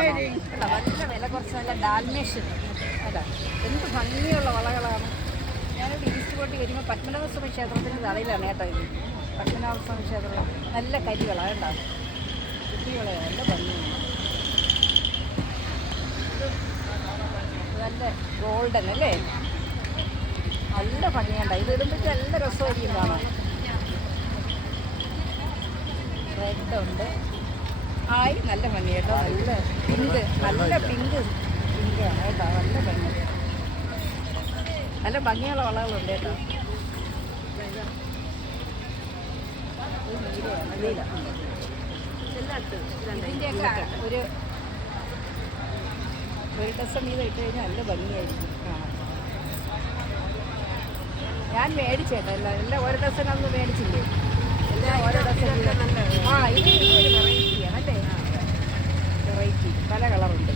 വളകളാണോ? അല്ല, നല്ല വില കുറച്ച് നല്ല ഡാൽമേഷ്യൻ. അല്ല, എന്ത് ഭംഗിയുള്ള വളകളാണ്. ഞാനിവിടെ ഈസ്റ്റ് കോട്ടി വരുമ്പോൾ പത്മനാഭസ്വാമി ക്ഷേത്രത്തിൻ്റെ തലയിലാണ് കേട്ടോ ഇത്. പത്മനാഭസ്വാമി ക്ഷേത്രം നല്ല കരിവള കേട്ടോ, കുട്ടികളെ നല്ല ഭംഗിയാണ്. നല്ല ഗോൾഡൻ അല്ലേ, നല്ല ഭംഗിയുണ്ട്. ഇത് ഇടുമ്പോഴത്തെ നല്ല രസമായിരിക്കും കാണാൻ. റെഡ് ഉണ്ട്, ആയി നല്ല ഭംഗി കേട്ടോ. നല്ല പിങ്ക്, നല്ല പിങ്കാണ് കേട്ടോ, നല്ല ഭംഗി. നല്ല ഭംഗിയുള്ള വളകളുണ്ട് കേട്ടോ. ഇതിൻ്റെയൊക്കെ ഒരു ഡസൺ വീതം ഇട്ട് കഴിഞ്ഞാൽ നല്ല ഭംഗിയായിരിക്കും കാണാൻ. ഞാൻ മേടിച്ചേട്ടാ, എല്ലാം ഓരോ ഡസനൊന്നും മേടിച്ചില്ലേ, എല്ലാം ഓരോ ഡസൻ വീതം. ആ, ഇത് ഒരു വെറൈറ്റിയാണ് അല്ലേ, വെറൈറ്റി പല കളറുണ്ട്.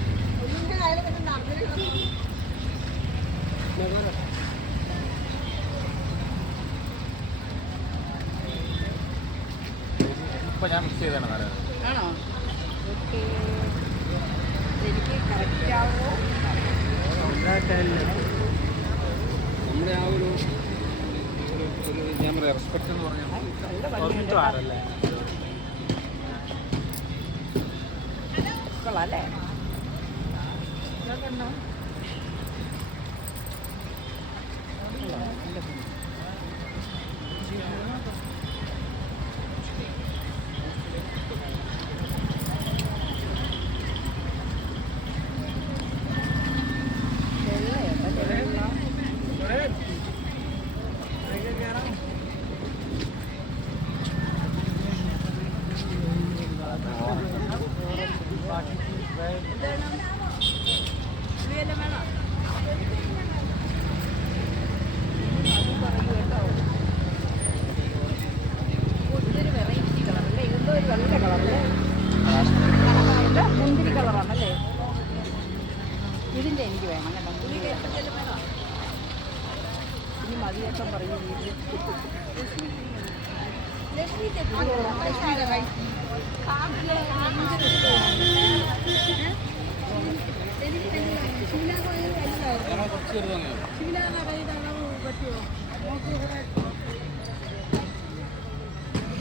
ആണോ? ഓക്കെ, എനിക്ക് കറക്റ്റ് ആവുമോ? നമ്മുടെ ആ ഒരു റെസ്പെക്ട് എന്ന് പറഞ്ഞാൽ കൊള്ളാല്ലേ? ഇതൊക്കെ ഉണ്ടോ? ഇതൊരു വെറൈറ്റി കളറല്ലേ, ഇതെന്തോ ഒരു വെള്ള കളറല്ലേ, മുന്തിരി കളറാണല്ലേ. ഇതിൻ്റെ എനിക്ക് വേണം കേട്ടോ, ഇനി മതിയൊക്കെ പറയും. കുറച്ച്